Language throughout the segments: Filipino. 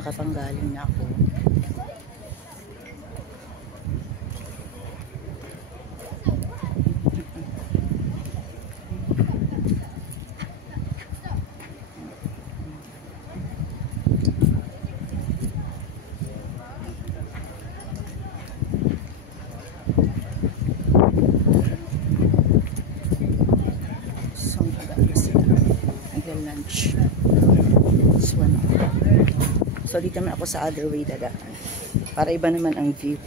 nakapanggaling na ako. Lunch. So dito naman ako sa other way dadaan para iba naman ang view.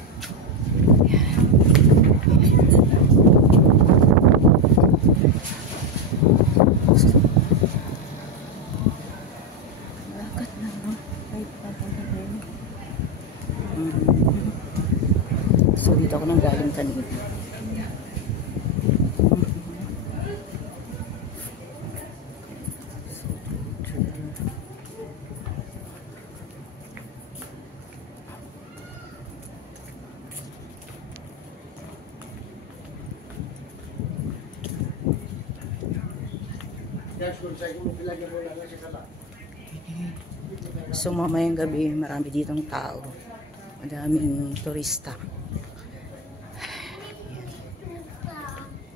Lakat na, no? So dito ako nang galing kanina. So mamayang gabi marami ditong tao, madaming turista,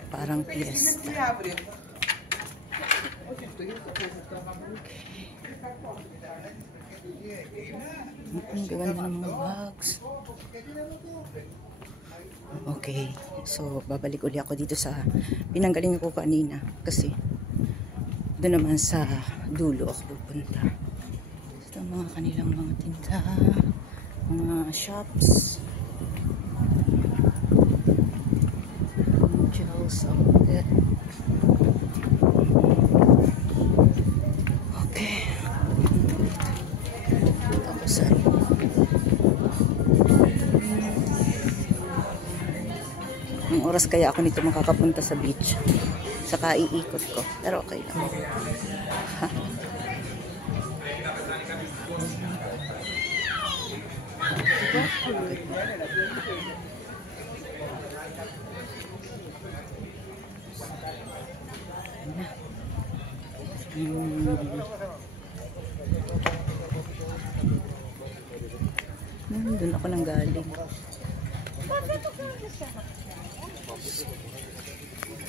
parang fiesta. Ang ganda ng mga bags. Okay, so babalik uli ako dito sa pinanggalingan ko kanina kasi doon naman sa dulo ako pupunta. Ito ang mga kanilang mga tinda, mga shops. Angels of Death. Okay. Tapos ang oras kaya ako nito makakapunta sa beach. Saka iikot ko. Pero okay lang. Doon ako nang galing.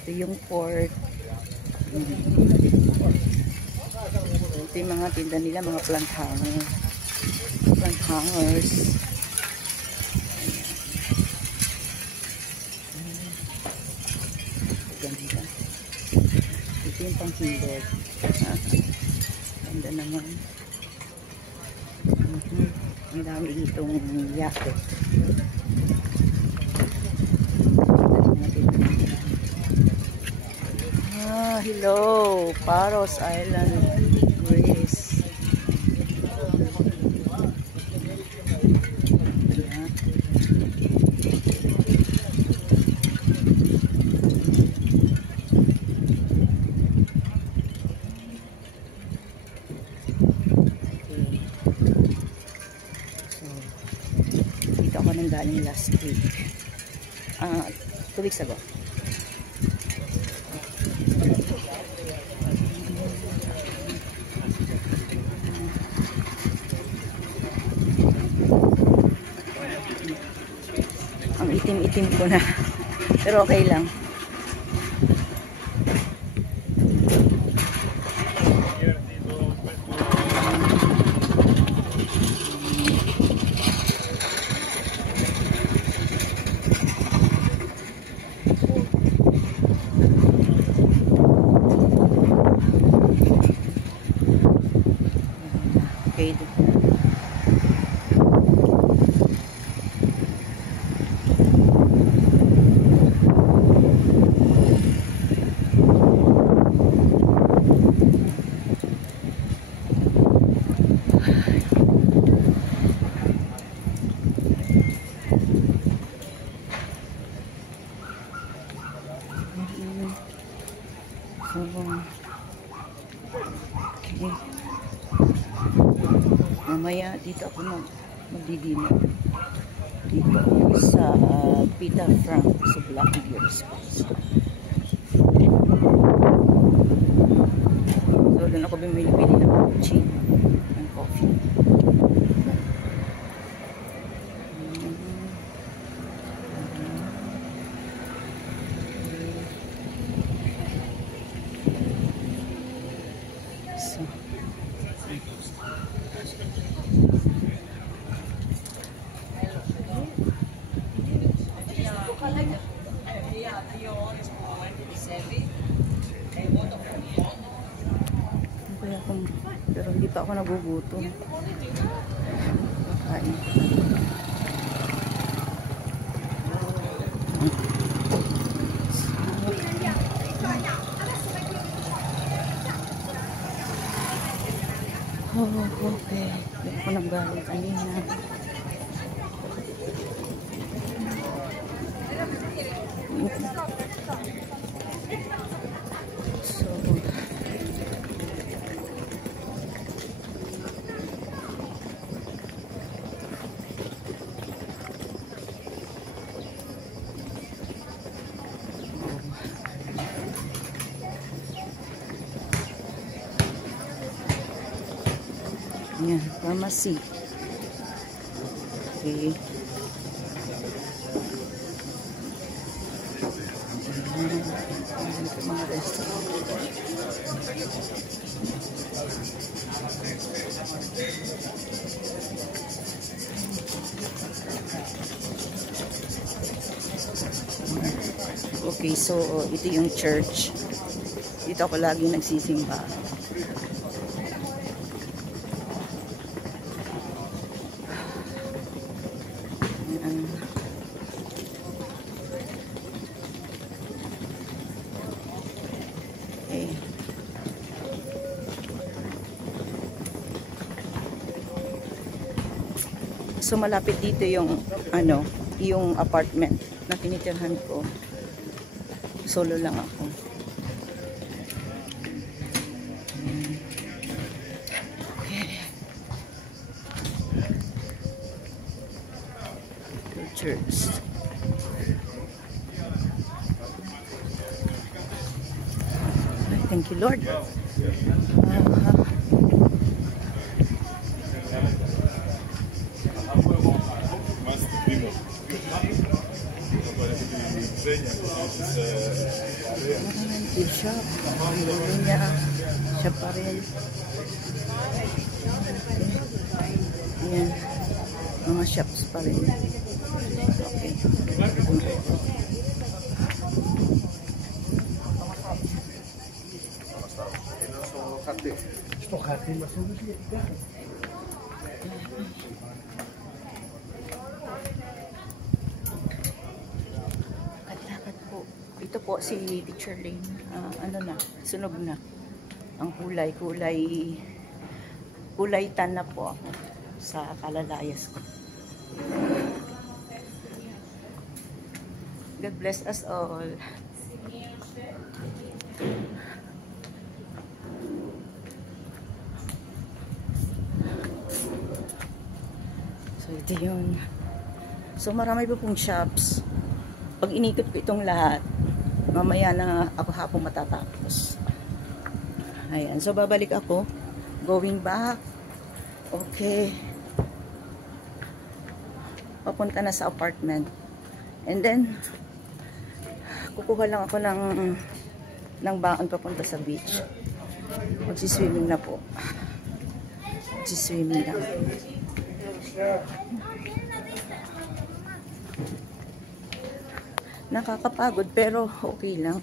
Ito yung port. Ito yung mga tinda nila, mga plant hangers. Plant hangers. Ganda. Ito yung pang-keyboard. Ganda naman. Ang dami itong yate. Hello, Paros Island, Greece. Dito ako nang galing last week. 2 weeks ago. Ang itim-itim ko na. Pero okay lang. Okay. Okay. Mamaya dito ako magdidino. Dito sa Pita Frank sa Black Beers. So doon ako bumili ng cappuccino and coffee. Kaya kung, pero hindi pa ako nagugutom. Kain. Oh, okay. Hindi ako nanggaling kanina. So, yan, pharmacy. Okay. Ayan, mga restaurant. Okay, so ito yung church. Dito ako lagi nagsisimba. Okay. So malapit dito yung yung apartment na tinitirhan ko. Solo lang ako. Okay. Church. Thank you, Lord. Tea shop. Niya. Siya pa rin. Ayan. Mga shops pa rin. Okay. Lakad po. Ito po si Teacher Lane. Ano na, sunog na. Ang kulay tan na po ako sa kalalayas ko. God bless us all. So ito yun. So marami po pong shops. Pag inikot ko itong lahat, mamaya na ako hapon matatapos. Ayan. So babalik ako. Going back. Okay. Papunta na sa apartment. And then kukuha lang ako ng baon papunta sa beach. Magsiswimming na po. Magsiswimming na. Nakakapagod pero okay lang.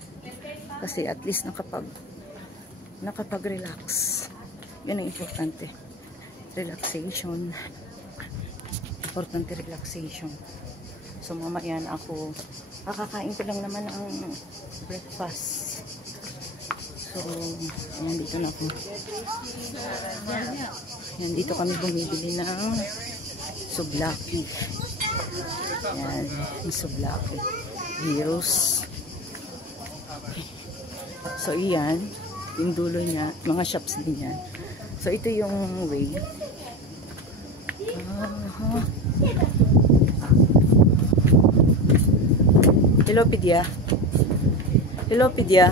Kasi at least nakapag-relax. Yan ang importante. Relaxation. Importante relaxation. So mamaya na ako. Kakakain ko lang naman ang breakfast. So, ayan, dito na ako. Ayan, dito kami bumibili ng sublaki. Ayan, yung sublaki. Heroes. Okay. So, iyan. Yung dulo niya. Mga shops din yan. So, ito yung way. Hello, Pidia. Hello, Pidia.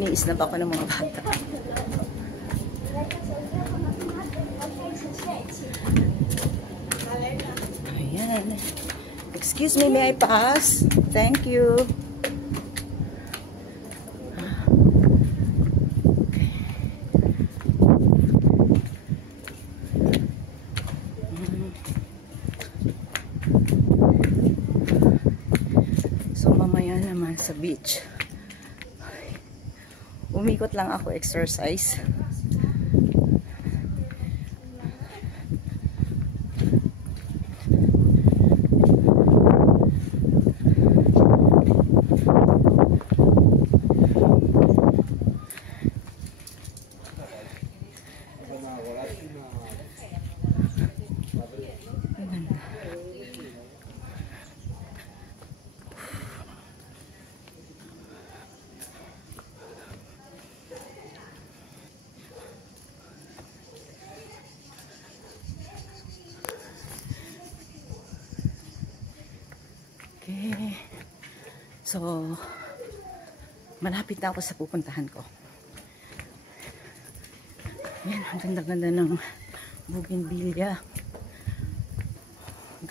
Niis na ba ako ng mga bata? Ayan. Excuse me, may I pass? Thank you. sa beach. Umikot lang ako, exercise. Okay. So, malapit na ako sa pupuntahan ko. Yan, ang ganda-ganda ng bougainvillea.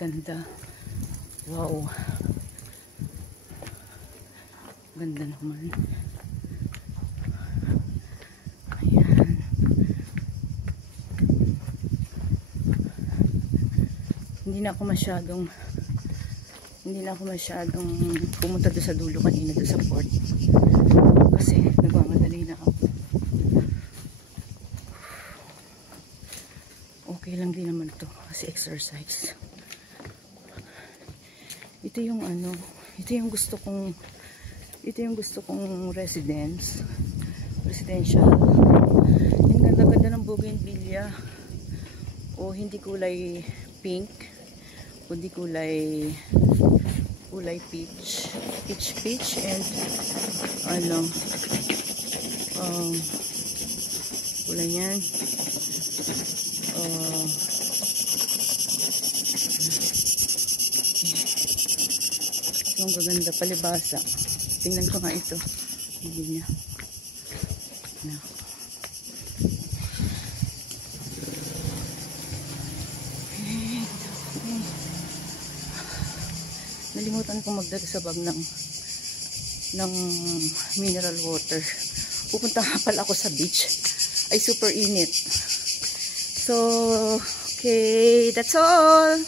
Ganda. Wow. Ganda naman. Ayan. Hindi na ako masyadong pumunta doon sa dulo kanina doon sa port kasi nagmamadali na ako. Okay lang din naman to kasi exercise. Ito yung gusto kong residential. Yung ganda-ganda ng bougainvillea. O hindi kulay pink, kundi kulay peach and kulay yan ang gaganda, palibasa. Tingnan ko nga ito, hindi niya na. Nalimutan kong magdala sa bag ng mineral water. Pupunta nga pala ako sa beach. Ay, super init. So, okay, that's all.